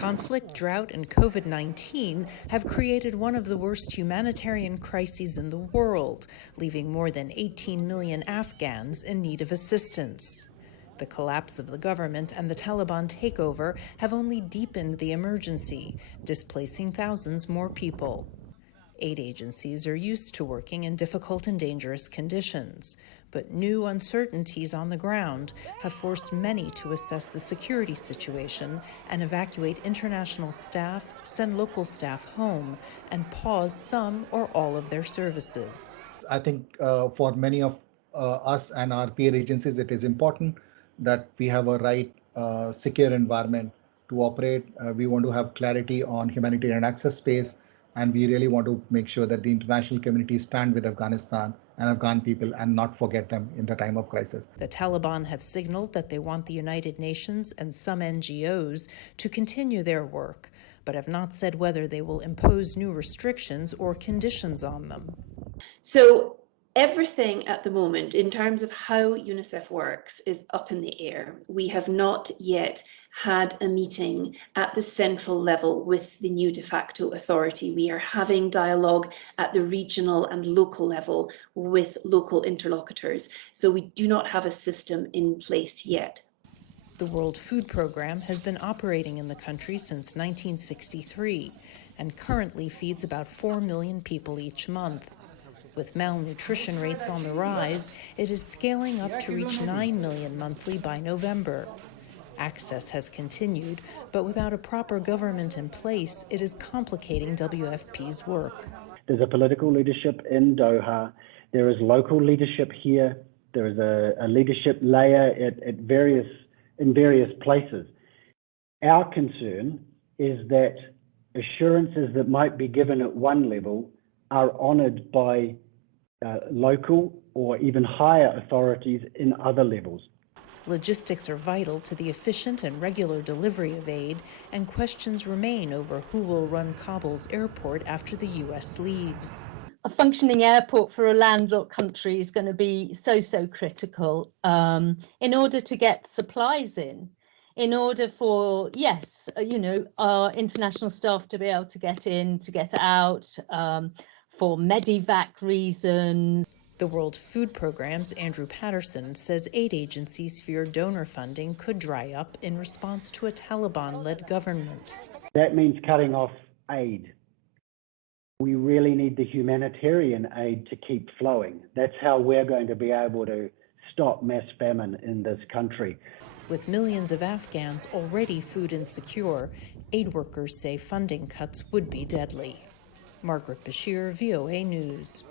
Conflict, drought, and COVID-19 have created one of the worst humanitarian crises in the world, leaving more than 18 million Afghans in need of assistance. The collapse of the government and the Taliban takeover have only deepened the emergency, displacing thousands more people. Aid agencies are used to working in difficult and dangerous conditions, but new uncertainties on the ground have forced many to assess the security situation and evacuate international staff, send local staff home, and pause some or all of their services. I think for many of us and our peer agencies, it is important that we have a right, secure environment to operate. We want to have clarity on humanitarian access space, and we really want to make sure that the international community stand with Afghanistan and Afghan people and not forget them in the time of crisis. The Taliban have signaled that they want the United Nations and some NGOs to continue their work, but have not said whether they will impose new restrictions or conditions on them. So everything at the moment in terms of how UNICEF works is up in the air. We have not yet had a meeting at the central level with the new de facto authority. We are having dialogue at the regional and local level with local interlocutors. So we do not have a system in place yet. The World Food Programme has been operating in the country since 1963 and currently feeds about 4 million people each month. With malnutrition rates on the rise, it is scaling up to reach 9 million monthly by November. Access has continued, but without a proper government in place, it is complicating WFP's work. There's a political leadership in Doha. There is local leadership here. There is a leadership layer in various places. Our concern is that assurances that might be given at one level are honoured by local or even higher authorities in other levels. Logistics are vital to the efficient and regular delivery of aid, and questions remain over who will run Kabul's airport after the U.S. leaves. A functioning airport for a landlocked country is going to be so critical in order to get supplies in order for, our international staff to be able to get in, to get out, for medevac reasons. The World Food Programme's Andrew Patterson says aid agencies fear donor funding could dry up in response to a Taliban-led government. That means cutting off aid. We really need the humanitarian aid to keep flowing. That's how we're going to be able to stop mass famine in this country. With millions of Afghans already food insecure, aid workers say funding cuts would be deadly. Margaret Besheer, VOA News.